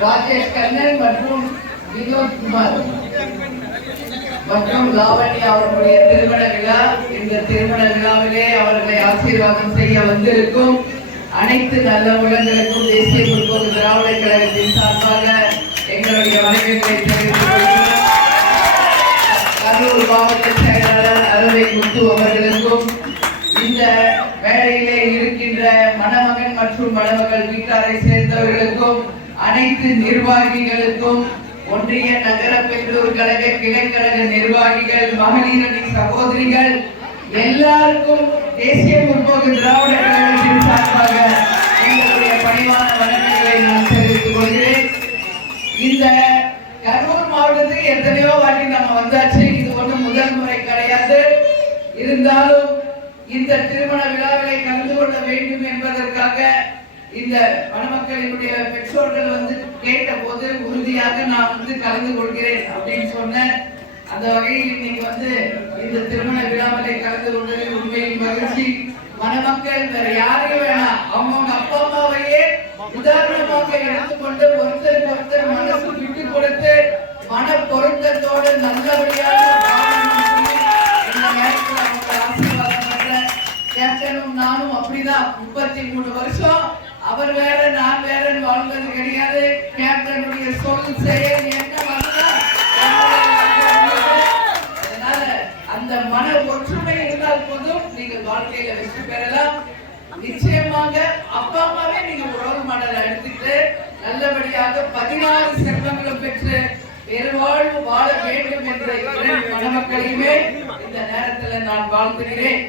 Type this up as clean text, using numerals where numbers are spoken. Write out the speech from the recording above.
ராஜேஷ் கண்ணன் மற்றும் வினோத் குமார் மற்றும் லாவண்யா அவர்களுடைய திருமண விழா. இந்த திருமண விழாவிலே அவர்களை ஆசீர்வாதம் செய்ய வந்திருக்கும் அனைத்து நல்ல உள்ளங்களுக்கும் தேசிய முற்போக்கு திராவிட கழகத்தின் சார்பாக எங்களுடைய வணக்கங்களை தெரிவித்துக் கொள்கிறோம். கரூர் மாவட்ட செயலாளர் அருளை முத்து அவர்களுக்கும் இந்த வேலையிலே இருக்கின்ற மணமகன் மற்றும் மணமகள் வீட்டாரை சேர்ந்தவர்களுக்கும் அனைத்து நிர்வாகிகளுக்கும் ஒன்றிய நகர பெற்றோர் கழக கிளைக்கழக நிர்வாகிகள் மகளிர் அணி சகோதரிகள் எல்லாருக்கும் தேசிய முற்போக்கு திராவிட கழகத்தின் சார்பாக எங்களுடைய பணிவான வணக்கங்களை நான் தெரிவித்துக் கொள்கிறேன். இந்த கரூர் மாவட்டத்துக்கு எத்தனையோ வாட்டி நம்ம வந்தாச்சு. இது ஒன்றும் முதல் முறை கிடையாது. இருந்தாலும் இந்த திருமண விழாவிலை கலந்து கொள்ள வேண்டும் என்பதற்காக இந்த மணமக்களினுடைய பெற்றோர்கள் கேட்ட போது உறுதியாக நான் கலந்து கொள்கிறேன் அப்படின்னு சொன்னேன். அந்த வகையில் இன்னைக்கு இந்த திருமண விழாவிலை கலந்து கொண்டதில் உண்மையின் மகிழ்ச்சி. மணமக்கள் வேற யாரையும் வேணாம், அவங்க அப்பா அம்மாவையே உதாரணமாக எடுத்துக்கொண்டு ஒருத்தருக்கு ஒருத்தர் மனசு விட்டு கொடுத்து மன பொருத்தத்தோடு நல்லபடியாக கேப்டனும் நானும் அப்படிதான் 33 வருஷம் அவர் வேற நான் வேறன்னு வாழ்ந்தது கிடையாது. கேப்டனுடைய சொல் செயல் என்ன அதனால அந்த மன ஒற்றுமை இருந்தால் போதும் நீங்கள் வாழ்க்கையில வெற்றி பெறலாம். நிச்சயமாக அப்பா அம்மாவே நீங்க ரோல் மாடல் எடுத்துட்டு நல்லபடியாக 16 செல்வங்களும் பெற்று பெருவாழ்வு வாழ வேண்டும் என்ற மணமக்களையுமே இந்த நேரத்தில் நான் வாழ்த்துகிறேன்.